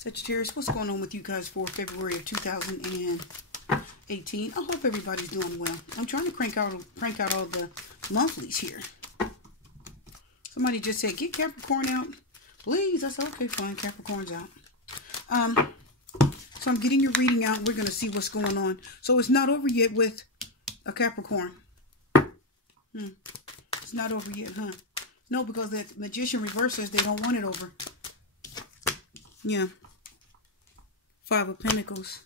Sagittarius, what's going on with you guys for February of 2018? I hope everybody's doing well. I'm trying to crank out all the monthlies here. Somebody just said, get Capricorn out, please. I said, okay, fine, Capricorn's out. So I'm getting your reading out. We're going to see what's going on. So it's not over yet with a Capricorn. It's not over yet, huh? No, because that Magician reverse says they don't want it over. Yeah. 5 of Pentacles.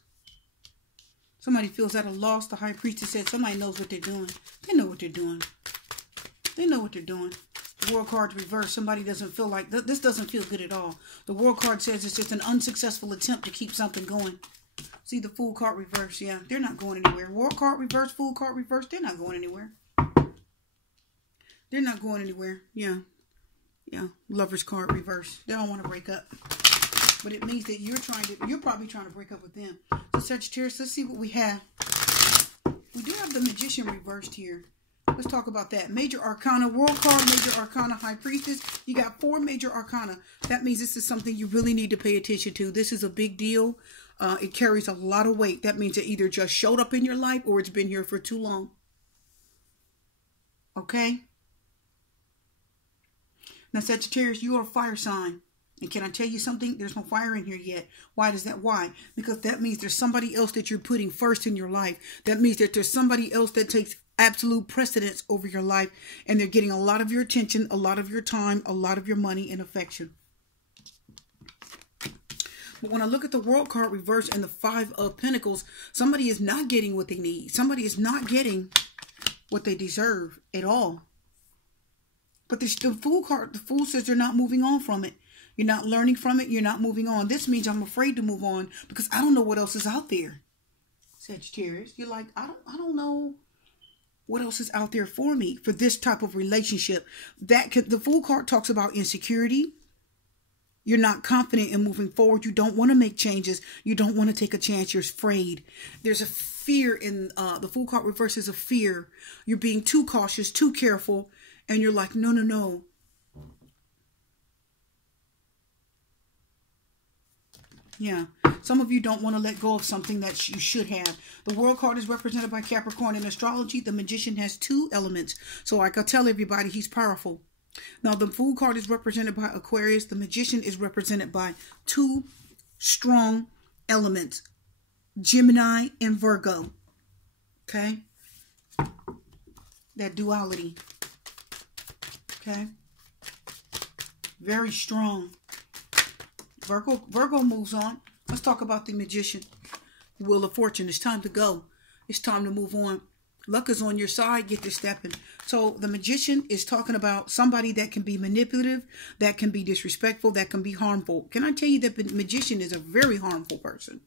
Somebody feels at a loss. The High Priestess said somebody knows what they're doing. They know what they're doing. They know what they're doing. The World card's reversed. Somebody doesn't feel like... This doesn't feel good at all. The World card says it's just an unsuccessful attempt to keep something going. See the Fool card reversed. Yeah, they're not going anywhere. World card reversed, Fool card reversed. They're not going anywhere. They're not going anywhere. Yeah. Yeah. Lover's card reversed. They don't want to break up. But it means that you're probably trying to break up with them. So Sagittarius, let's see what we have. We do have the Magician reversed here. Let's talk about that. Major Arcana, World card, Major Arcana, High Priestess. You got 4 Major Arcana. That means this is something you really need to pay attention to. This is a big deal. It carries a lot of weight. That means it either just showed up in your life or it's been here for too long. Okay? Now, Sagittarius, you are a fire sign. And can I tell you something? There's no fire in here yet. Why does that? Why? Because that means there's somebody else that you're putting first in your life. That means that there's somebody else that takes absolute precedence over your life. And they're getting a lot of your attention, a lot of your time, a lot of your money and affection. But when I look at the World card reverse and the 5 of Pentacles, somebody is not getting what they need. Somebody is not getting what they deserve at all. But the Fool card, the Fool says they're not moving on from it. You're not learning from it. You're not moving on. This means I'm afraid to move on because I don't know what else is out there. Sagittarius, you're like, I don't know what else is out there for me for this type of relationship. The Fool card talks about insecurity. You're not confident in moving forward. You don't want to make changes. You don't want to take a chance. You're afraid. There's a fear in the Fool card reverse is a fear. You're being too cautious, too careful. And you're like, no, no, no. Yeah. Some of you don't want to let go of something that you should have. The World card is represented by Capricorn. In astrology, the Magician has 2 elements. So I can tell everybody he's powerful. Now, the Fool card is represented by Aquarius. The Magician is represented by 2 strong elements. Gemini and Virgo. Okay? That duality. Okay? Very strong. Virgo moves on. Let's talk about the Magician. Wheel of Fortune. It's time to go. It's time to move on. Luck is on your side. Get to stepping. So the Magician is talking about somebody that can be manipulative, that can be disrespectful, that can be harmful. Can I tell you that the Magician is a very harmful person?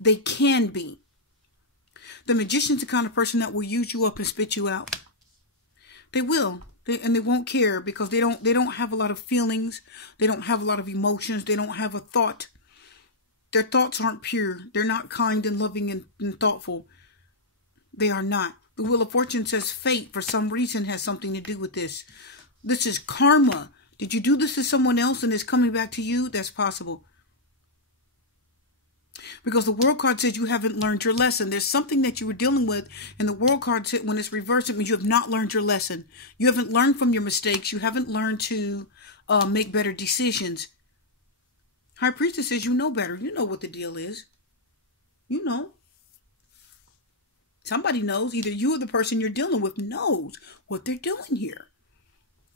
They can be. The Magician's the kind of person that will use you up and spit you out. They will. And they won't care because they don't have a lot of feelings. They don't have a lot of emotions. They don't have a thought. Their thoughts aren't pure. They're not kind and loving and thoughtful. They are not. The Wheel of Fortune says fate for some reason has something to do with this. This is karma. Did you do this to someone else and it's coming back to you? That's possible. Because the World card says you haven't learned your lesson. There's something that you were dealing with. And the World card said when it's reversed, it means you have not learned your lesson. You haven't learned from your mistakes. You haven't learned to make better decisions. High Priestess says you know better. You know what the deal is. You know. Somebody knows. Either you or the person you're dealing with knows what they're doing here.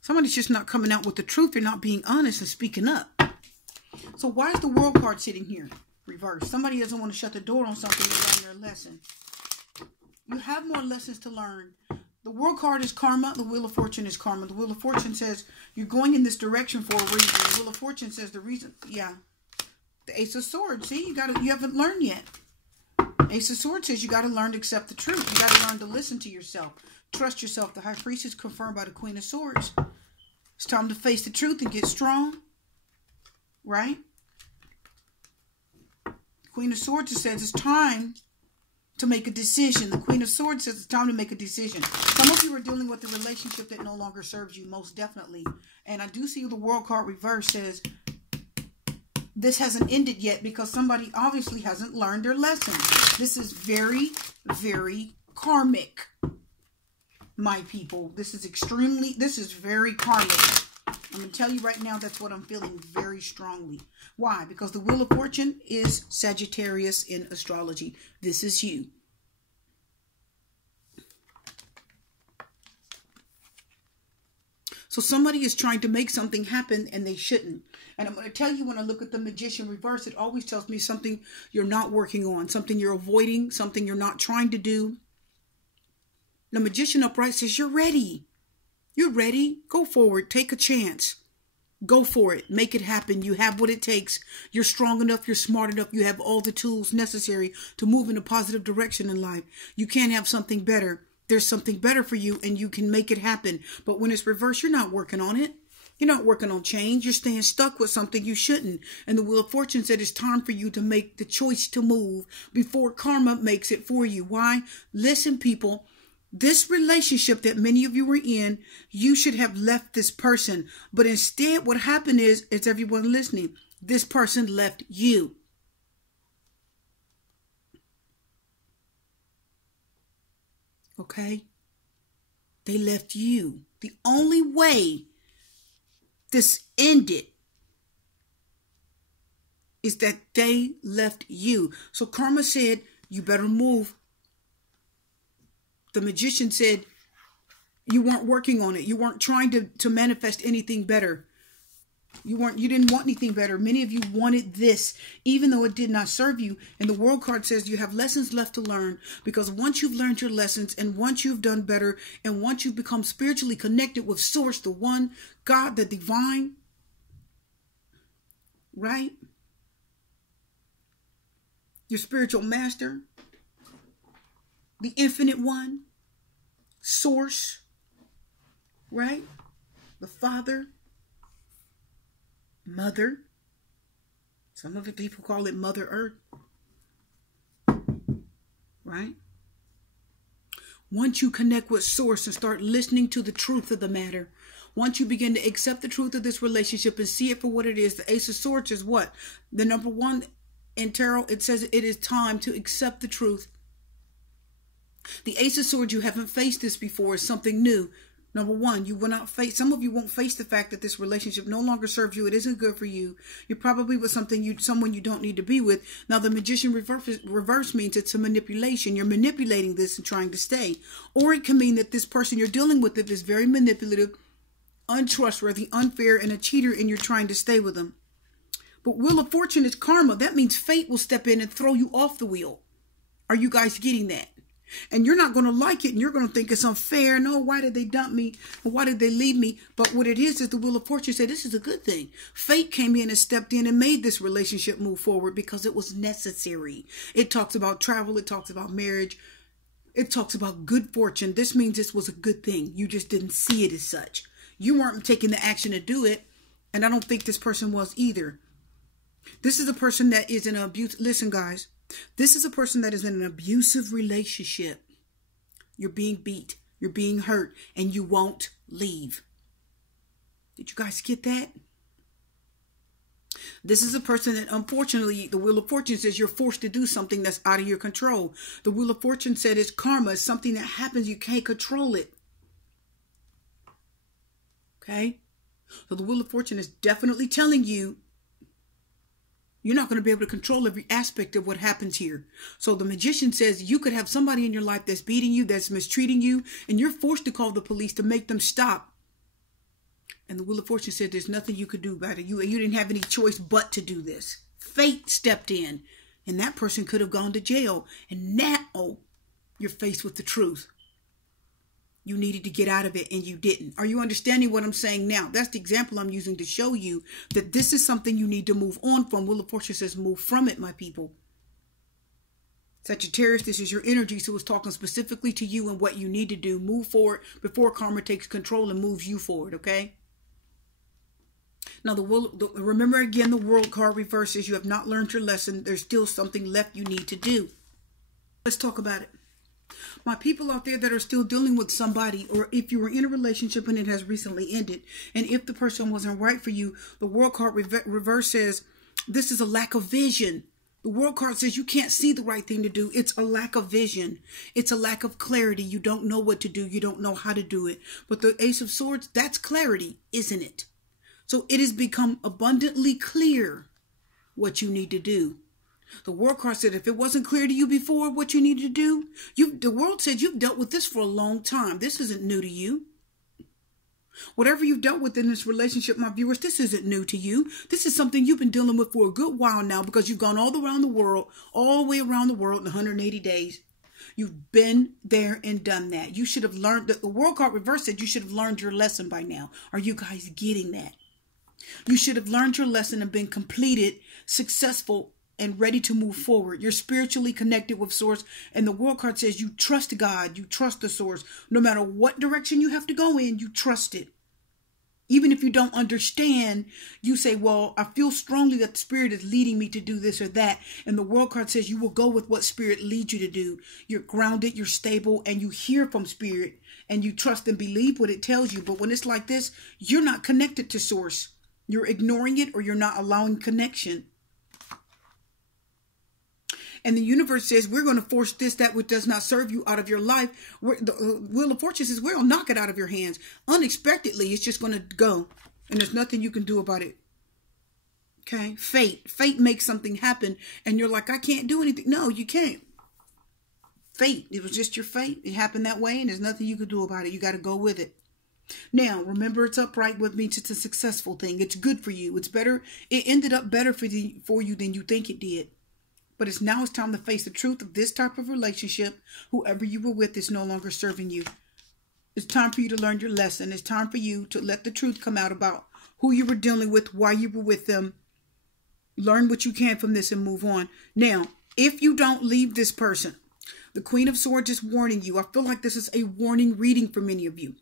Somebody's just not coming out with the truth. They're not being honest and speaking up. So why is the World card sitting here? Reverse. Somebody doesn't want to shut the door on something and learn their lesson. You have more lessons to learn. The World card is karma. The Wheel of Fortune is karma. The Wheel of Fortune says you're going in this direction for a reason. The Wheel of Fortune says the reason. Yeah. The Ace of Swords. See, you haven't learned yet. Ace of Swords says you got to learn to accept the truth. You got to learn to listen to yourself. Trust yourself. The High Priestess is confirmed by the Queen of Swords. It's time to face the truth and get strong. Right? Queen of Swords says it's time to make a decision. The Queen of Swords says it's time to make a decision. Some of you are dealing with a relationship that no longer serves you, most definitely. And I do see the World card reverse says this hasn't ended yet because somebody obviously hasn't learned their lesson. This is very, very karmic, my people. This is very karmic. I'm going to tell you right now, that's what I'm feeling very strongly. Why? Because the Wheel of Fortune is Sagittarius in astrology. This is you. So somebody is trying to make something happen and they shouldn't. And I'm going to tell you, when I look at the Magician reverse, it always tells me something you're not working on, something you're avoiding, something you're not trying to do. The Magician upright says, you're ready. You're ready. Go forward. Take a chance. Go for it. Make it happen. You have what it takes. You're strong enough. You're smart enough. You have all the tools necessary to move in a positive direction in life. You can't have something better. There's something better for you and you can make it happen. But when it's reversed, you're not working on it. You're not working on change. You're staying stuck with something you shouldn't. And the Wheel of Fortune said it's time for you to make the choice to move before karma makes it for you. Why? Listen, people. This relationship that many of you were in, you should have left this person. But instead, what happened is everyone listening, this person left you. Okay? They left you. The only way this ended is that they left you. So karma said, you better move. The Magician said, you weren't working on it. You weren't trying to manifest anything better. You didn't want anything better. Many of you wanted this, even though it did not serve you. And the World card says you have lessons left to learn, because once you've learned your lessons and once you've done better and once you've become spiritually connected with Source, the One, God, the Divine, right? Your spiritual master, the Infinite One, Source, right? The Father, Mother. Some of the people call it Mother Earth. Right? Once you connect with Source and start listening to the truth of the matter, once you begin to accept the truth of this relationship and see it for what it is, the Ace of Swords is what? The number one in tarot, it says it is time to accept the truth. The Ace of Swords, you haven't faced this before, is something new. Number one, you will not face, some of you won't face the fact that this relationship no longer serves you. It isn't good for you. You're probably with someone you don't need to be with. Now, the Magician reverse means it's a manipulation. You're manipulating this and trying to stay. Or it can mean that this person you're dealing with is very manipulative, untrustworthy, unfair, and a cheater, and you're trying to stay with them. But Wheel of Fortune is karma. That means fate will step in and throw you off the wheel. Are you guys getting that? And you're not going to like it, and you're going to think it's unfair. No, why did they dump me? Why did they leave me? But what it is the Wheel of Fortune said, this is a good thing. Fate came in and stepped in and made this relationship move forward because it was necessary. It talks about travel. It talks about marriage. It talks about good fortune. This means this was a good thing. You just didn't see it as such. You weren't taking the action to do it, and I don't think this person was either. This is a person that is in an abuse. Listen, guys. This is a person that is in an abusive relationship. You're being beat. You're being hurt. And you won't leave. Did you guys get that? This is a person that, unfortunately, the Wheel of Fortune says you're forced to do something that's out of your control. The Wheel of Fortune said it's karma. It's something that happens. You can't control it. Okay? So the Wheel of Fortune is definitely telling you you're not going to be able to control every aspect of what happens here. So the Magician says you could have somebody in your life that's beating you, that's mistreating you, and you're forced to call the police to make them stop. And the Wheel of Fortune said there's nothing you could do about it. You didn't have any choice but to do this. Fate stepped in, and that person could have gone to jail. And now you're faced with the truth. You needed to get out of it and you didn't. Are you understanding what I'm saying now? That's the example I'm using to show you that this is something you need to move on from. Wheel of Fortune says move from it, my people. Sagittarius, this is your energy, so it's talking specifically to you and what you need to do. Move forward before karma takes control and moves you forward, okay? Now, remember again, the World card reverses. You have not learned your lesson. There's still something left you need to do. Let's talk about it. My people out there that are still dealing with somebody, or if you were in a relationship and it has recently ended, and if the person wasn't right for you, the World card reverse says, This is a lack of vision. The world card says you can't see the right thing to do. It's a lack of vision. It's a lack of clarity. You don't know what to do. You don't know how to do it. But the Ace of Swords, that's clarity, isn't it? So it has become abundantly clear what you need to do. The world card said if it wasn't clear to you before what you need to do, the world said you've dealt with this for a long time. This isn't new to you. Whatever you've dealt with in this relationship, my viewers, this isn't new to you. This is something you've been dealing with for a good while now because you've gone all the way around the world in 180 days. You've been there and done that. You should have learned that. The world card reverse said you should have learned your lesson by now. Are you guys getting that? You should have learned your lesson and been completed, successful, and ready to move forward. You're spiritually connected with Source. And the world card says you trust God. You trust the Source. No matter what direction you have to go in, you trust it. Even if you don't understand, you say, well, I feel strongly that the Spirit is leading me to do this or that. And the world card says you will go with what Spirit leads you to do. You're grounded, you're stable, and you hear from Spirit. And you trust and believe what it tells you. But when it's like this, you're not connected to Source. You're ignoring it or you're not allowing connection. And the universe says, we're going to force that which does not serve you out of your life. The Wheel of Fortune says, we're going to knock it out of your hands. Unexpectedly, it's just going to go. And there's nothing you can do about it. Okay? Fate makes something happen. And you're like, I can't do anything. No, you can't. Fate. It was just your fate. It happened that way. And there's nothing you can do about it. You got to go with it. Now, remember, it's upright, what means it's a successful thing. It's good for you. It's better. It ended up better for you than you think it did. But it's time to face the truth of this type of relationship. Whoever you were with is no longer serving you. It's time for you to learn your lesson. It's time for you to let the truth come out about who you were dealing with, why you were with them. Learn what you can from this and move on. Now, if you don't leave this person, the Queen of Swords is warning you. I feel like this is a warning reading for many of you.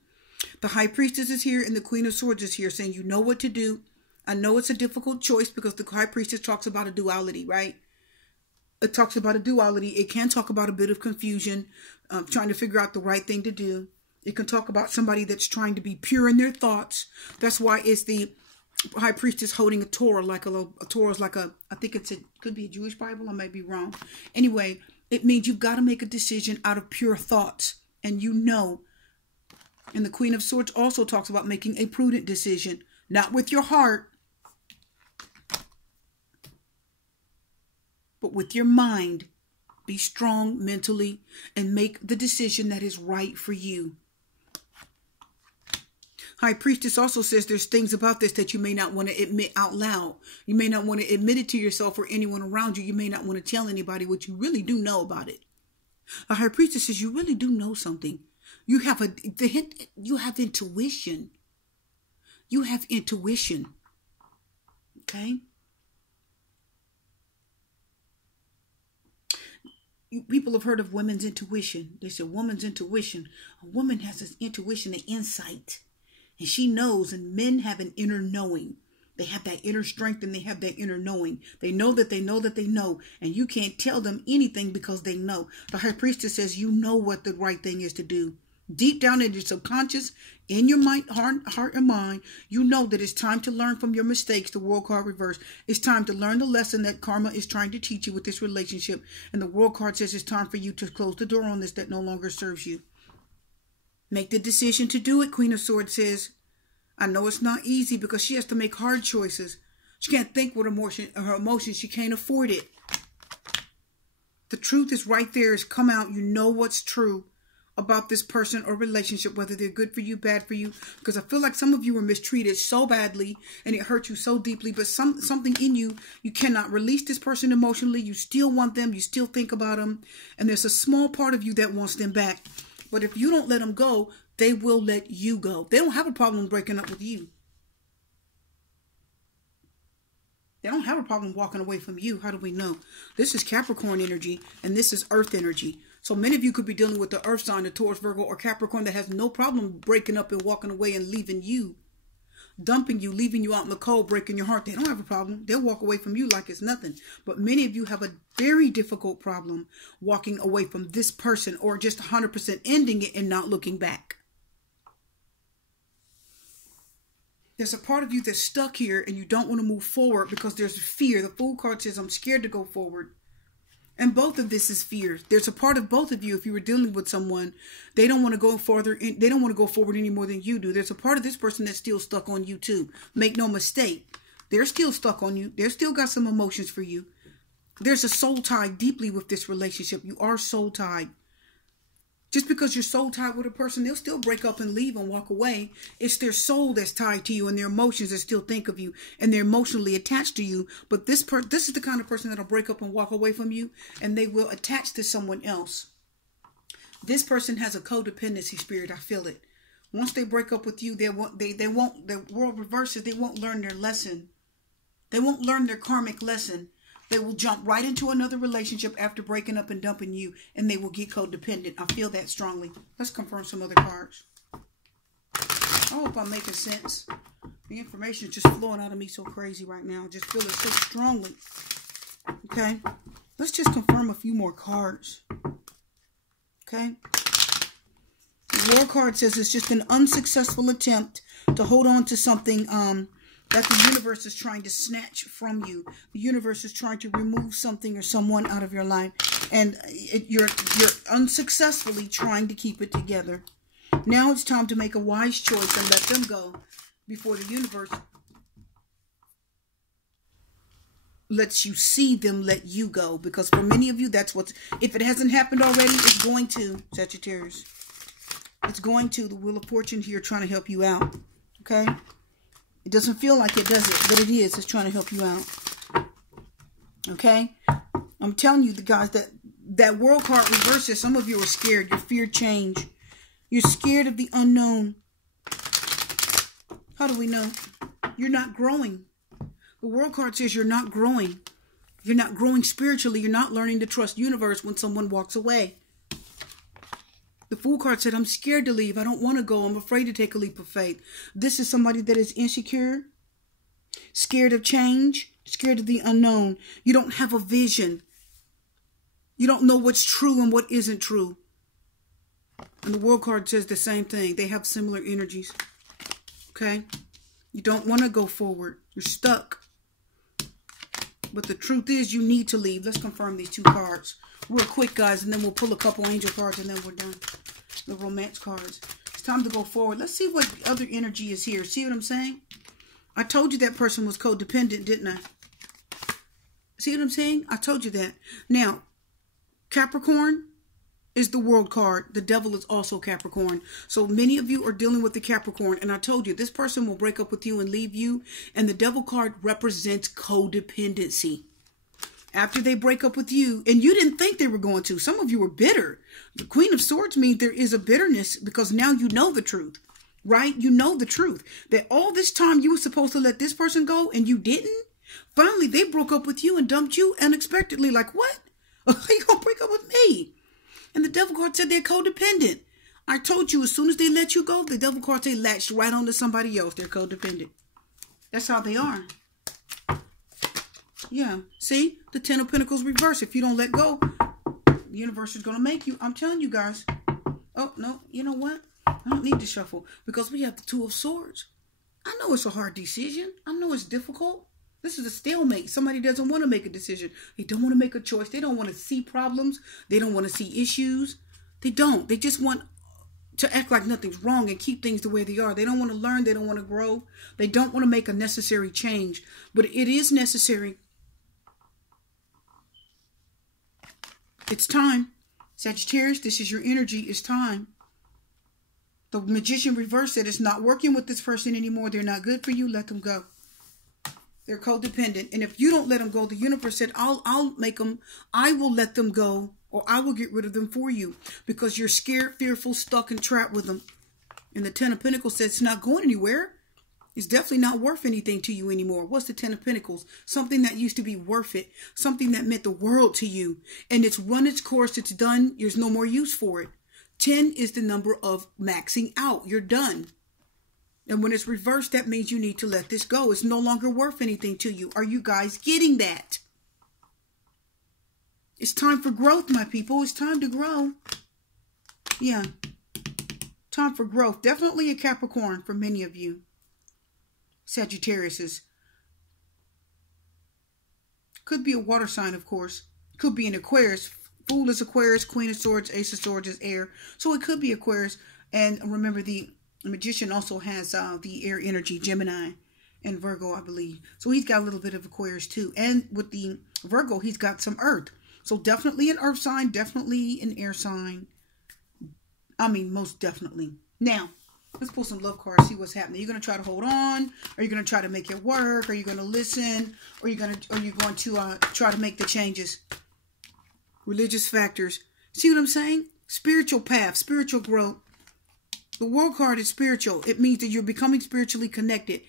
The High Priestess is here and the Queen of Swords is here saying you know what to do. I know it's a difficult choice because the High Priestess talks about a duality, right? It talks about a duality. It can talk about a bit of confusion, trying to figure out the right thing to do. It can talk about somebody that's trying to be pure in their thoughts. That's why it's the High Priestess holding a Torah, a Torah is like I think could be a Jewish Bible. I might be wrong. Anyway, it means you've got to make a decision out of pure thoughts. And you know. And the Queen of Swords also talks about making a prudent decision, not with your heart, but with your mind. Be strong mentally and make the decision that is right for you. High Priestess also says there's things about this that you may not want to admit out loud. You may not want to admit it to yourself or anyone around you. You may not want to tell anybody what you really do know about it. The High Priestess says you really do know something. You have intuition. You have intuition. Okay? People have heard of women's intuition. They say woman's intuition. A woman has this intuition and insight. And she knows, and men have an inner knowing. They have that inner strength and they have that inner knowing. They know that they know that they know. And you can't tell them anything because they know. The High Priestess says you know what the right thing is to do. Deep down in your subconscious, in your mind, heart and mind, you know that it's time to learn from your mistakes. The World card reverse. It's time to learn the lesson that karma is trying to teach you with this relationship. And the World card says it's time for you to close the door on this that no longer serves you. Make the decision to do it, Queen of Swords says. I know it's not easy because she has to make hard choices. She can't think with her emotions. She can't afford it. The truth is right there. It's come out. You know what's true about this person or relationship, whether they're good for you, bad for you. Because I feel like some of you were mistreated so badly and it hurt you so deeply. But something in you, you cannot release this person emotionally. You still want them. You still think about them. And there's a small part of you that wants them back. But if you don't let them go, they will let you go. They don't have a problem breaking up with you. They don't have a problem walking away from you. How do we know? This is Capricorn energy and this is Earth energy. So many of you could be dealing with the Earth sign, the Taurus, Virgo, or Capricorn that has no problem breaking up and walking away and leaving you. Dumping you, leaving you out in the cold, breaking your heart. They don't have a problem. They'll walk away from you like it's nothing. But many of you have a very difficult problem walking away from this person or just 100% ending it and not looking back. There's a part of you that's stuck here and you don't want to move forward because there's fear. The Fool card says, I'm scared to go forward. And both of this is fear. There's a part of both of you, if you were dealing with someone, they don't want to go further. They don't want to go forward any more than you do. There's a part of this person that's still stuck on you too. Make no mistake. They're still stuck on you. They're still got some emotions for you. There's a soul tied deeply with this relationship. You are soul tied. Just because you're soul tied with a person, they'll still break up and leave and walk away. It's their soul that's tied to you and their emotions that still think of you and they're emotionally attached to you. But this is the kind of person that'll break up and walk away from you and they will attach to someone else. This person has a codependency spirit. I feel it. Once they break up with you, they won't, the world reverses. They won't learn their lesson. They won't learn their karmic lesson. They will jump right into another relationship after breaking up and dumping you, and they will get codependent. I feel that strongly. Let's confirm some other cards. I hope I'm making sense. The information is just flowing out of me so crazy right now. I just feel it so strongly. Okay? Let's just confirm a few more cards. Okay? The War card says it's just an unsuccessful attempt to hold on to something that the universe is trying to snatch from you. The universe is trying to remove something or someone out of your life. And you're unsuccessfully trying to keep it together. Now it's time to make a wise choice and let them go before the universe lets you see them let you go. Because for many of you, that's what's... If it hasn't happened already, it's going to, Sagittarius. It's going to. The Wheel of Fortune here trying to help you out. Okay? It doesn't feel like it, does it? But it is. It's trying to help you out. Okay? I'm telling you, the guys, that World card reverses. Some of you are scared. You fear change. You're scared of the unknown. How do we know? You're not growing. The World card says you're not growing. You're not growing spiritually. You're not learning to trust universe when someone walks away. The Fool card said, I'm scared to leave. I don't want to go. I'm afraid to take a leap of faith. This is somebody that is insecure, scared of change, scared of the unknown. You don't have a vision. You don't know what's true and what isn't true. And the World card says the same thing. They have similar energies. Okay? You don't want to go forward. You're stuck. But the truth is you need to leave. Let's confirm these two cards real quick, guys, and then we'll pull a couple angel cards and then we're done. The romance cards. It's time to go forward. Let's see what other energy is here. See what I'm saying? I told you that person was codependent, didn't I? See what I'm saying? I told you that. Now, Capricorn is the World card. The Devil is also Capricorn. So many of you are dealing with the Capricorn. And I told you, this person will break up with you and leave you. And the Devil card represents codependency. After they break up with you, and you didn't think they were going to. Some of you were bitter. The Queen of Swords means there is a bitterness because now you know the truth. Right? You know the truth. That all this time you were supposed to let this person go and you didn't. Finally, they broke up with you and dumped you unexpectedly. Like, what? How you going to break up with me? And the Devil card said they're codependent. I told you, as soon as they let you go, the Devil card, they latched right onto somebody else. They're codependent. That's how they are. Yeah. See? The Ten of Pentacles reverse. If you don't let go, the universe is going to make you. I'm telling you guys. Oh, no. You know what? I don't need to shuffle because we have the Two of Swords. I know it's a hard decision. I know it's difficult. This is a stalemate. Somebody doesn't want to make a decision. They don't want to make a choice. They don't want to see problems. They don't want to see issues. They don't. They just want to act like nothing's wrong and keep things the way they are. They don't want to learn. They don't want to grow. They don't want to make a necessary change. But it is necessary. It's time. Sagittarius, this is your energy. It's time. The Magician reverse said it's not working with this person anymore. They're not good for you. Let them go. They're codependent. And if you don't let them go, the universe said, I'll make them, I will let them go, or I will get rid of them for you because you're scared, fearful, stuck, and trapped with them. And the Ten of Pentacles said it's not going anywhere. It's definitely not worth anything to you anymore. What's the Ten of Pentacles? Something that used to be worth it. Something that meant the world to you. And it's run its course. It's done. There's no more use for it. 10 is the number of maxing out. You're done. And when it's reversed, that means you need to let this go. It's no longer worth anything to you. Are you guys getting that? It's time for growth, my people. It's time to grow. Yeah. Time for growth. Definitely a Capricorn for many of you. Sagittarius's. Could be a water sign, of course. Could be an Aquarius. Fool is Aquarius. Queen of Swords. Ace of Swords is air. So it could be Aquarius. And remember, the Magician also has the air energy, Gemini and Virgo, I believe. So he's got a little bit of Aquarius too. And with the Virgo, he's got some Earth. So definitely an Earth sign. Definitely an air sign. I mean, most definitely. Now, let's pull some love cards, see what's happening. Are you going to try to hold on? Are you going to try to make it work? Are you going to listen? Or are you going to try to make the changes? Religious factors. See what I'm saying? Spiritual path, spiritual growth. The World card is spiritual. It means that you're becoming spiritually connected.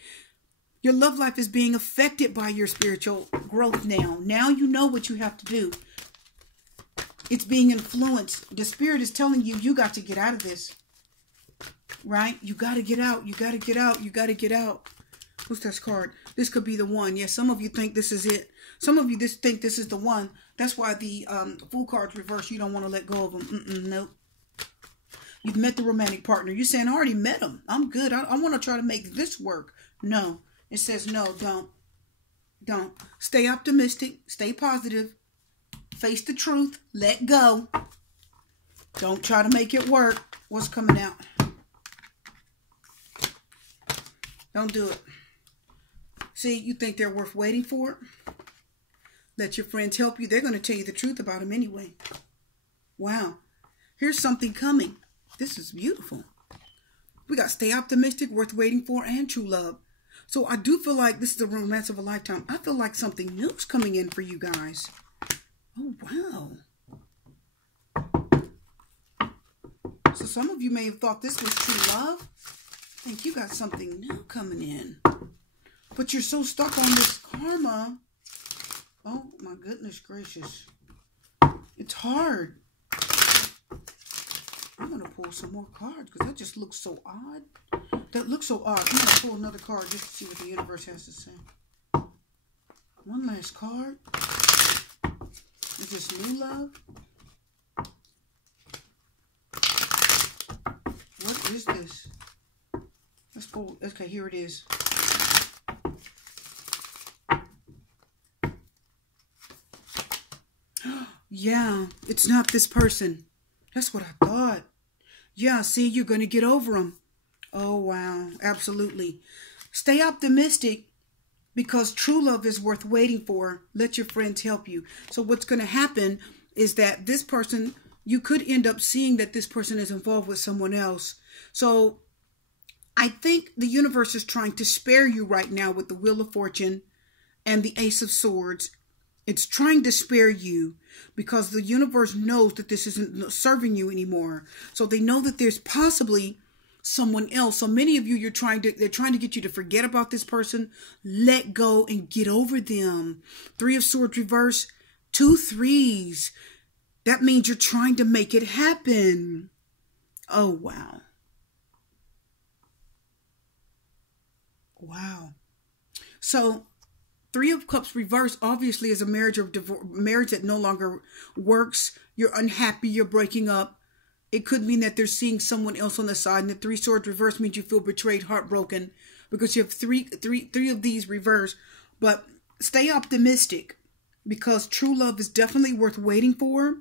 Your love life is being affected by your spiritual growth now. Now you know what you have to do. It's being influenced. The spirit is telling you, you got to get out of this. Right? You got to get out. You got to get out. You got to get out. What's this card? This could be the one. Yes, some of you think this is it. Some of you think this is the one. That's why the Fool card's reversed. You don't want to let go of them. Nope. You've met the romantic partner. You're saying, I already met him. I'm good. I want to try to make this work. No. It says, no, don't. Don't. Stay optimistic. Stay positive. Face the truth. Let go. Don't try to make it work. What's coming out? Don't do it. See, you think they're worth waiting for? Let your friends help you. They're going to tell you the truth about them anyway. Wow. Here's something coming. This is beautiful. We got stay optimistic, worth waiting for, and true love. So I do feel like this is the romance of a lifetime. I feel like something new is coming in for you guys. Oh, wow. So some of you may have thought this was true love. I think you got something new coming in. But you're so stuck on this karma. Oh, my goodness gracious. It's hard. I'm going to pull some more cards because that just looks so odd. That looks so odd. I'm going to pull another card just to see what the universe has to say. One last card. Is this new love? What is this? Let's pull. Okay, here it is. Yeah, it's not this person. That's what I thought. Yeah, see, you're going to get over them. Oh, wow. Absolutely. Stay optimistic because true love is worth waiting for. Let your friends help you. So what's going to happen is that this person, you could end up seeing that this person is involved with someone else. So I think the universe is trying to spare you right now with the Wheel of Fortune and the Ace of Swords. It's trying to spare you because the universe knows that this isn't serving you anymore. So they know that there's possibly someone else. So many of you, they're trying to get you to forget about this person, let go and get over them. 3 of Swords reverse, 2 threes. That means you're trying to make it happen. Oh, wow. Wow. So 3 of Cups reverse obviously is a marriage that no longer works. You're unhappy. You're breaking up. It could mean that they're seeing someone else on the side. And the 3 Swords reverse means you feel betrayed, heartbroken, because you have three of these reverse. But stay optimistic because true love is definitely worth waiting for.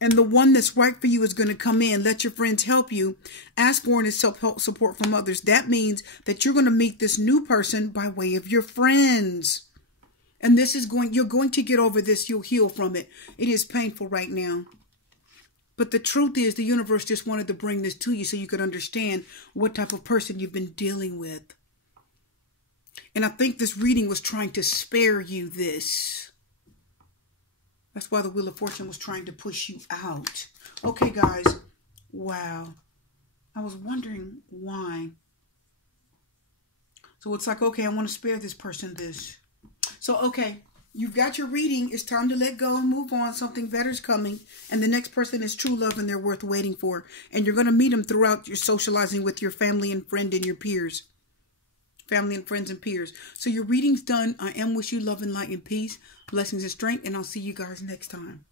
And the one that's right for you is going to come in. Let your friends help you. Ask for and self-help support from others. That means that you're going to meet this new person by way of your friends. And this is you're going to get over this. You'll heal from it. It is painful right now. But the truth is the universe just wanted to bring this to you so you could understand what type of person you've been dealing with. And I think this reading was trying to spare you this. That's why the Wheel of Fortune was trying to push you out. Okay, guys. Wow. I was wondering why. So it's like, okay, I want to spare this person this. So, okay, you've got your reading. It's time to let go and move on. Something better's coming. And the next person is true love and they're worth waiting for. And you're going to meet them throughout your socializing with your family and friend and your peers. Family and friends and peers. So your reading's done. I am wish you love and light and peace. Blessings and strength. And I'll see you guys next time.